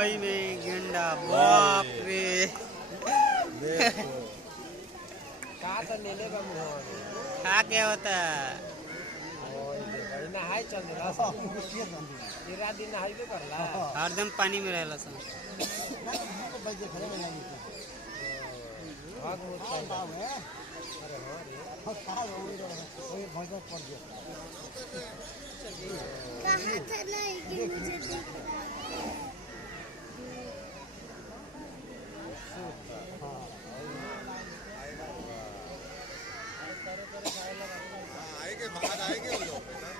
मुंबई में गेंडा, बाप रे। खा क्या होता है? हरदम पानी में रहला सन। कहा था नहीं कि मुझे दिख आएंगे बाहर आएंगे वो लोग ना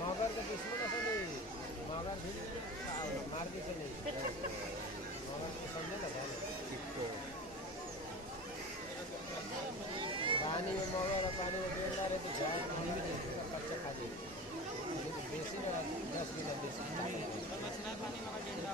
मगर के दुश्मन ऐसा नहीं मगर भी मार के नहीं मगर को समझे ना पानी में मगर और पानी में गेंदा रहे तो जाए नहीं भी देगा कच्चा खा देगा बेसी ना 10 दिन बेसी मछला पानी में गेंदा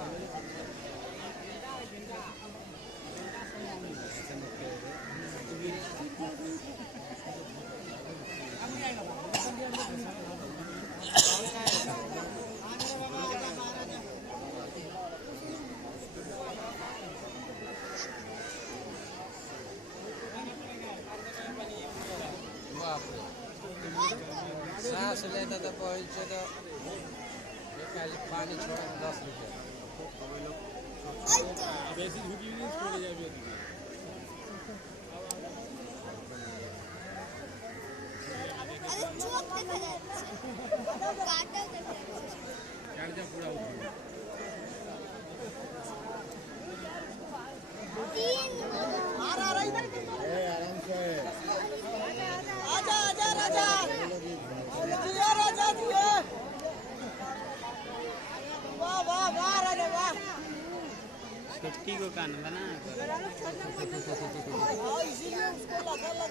सांस लेता तो पहुंचे तो पानी छोड़ा 10 लीटर वैसी झुकी भी नहीं छोड़े जाए अरे चोट देखा जाता है काटा देखा चार्ज पूरा हो तीन आ रहा इधर आराम से आजा आजा राजा जिया राजा जिया वाह वाह वाह राजा वाह छुटकी को कान बना। इसीलिए उसको लगा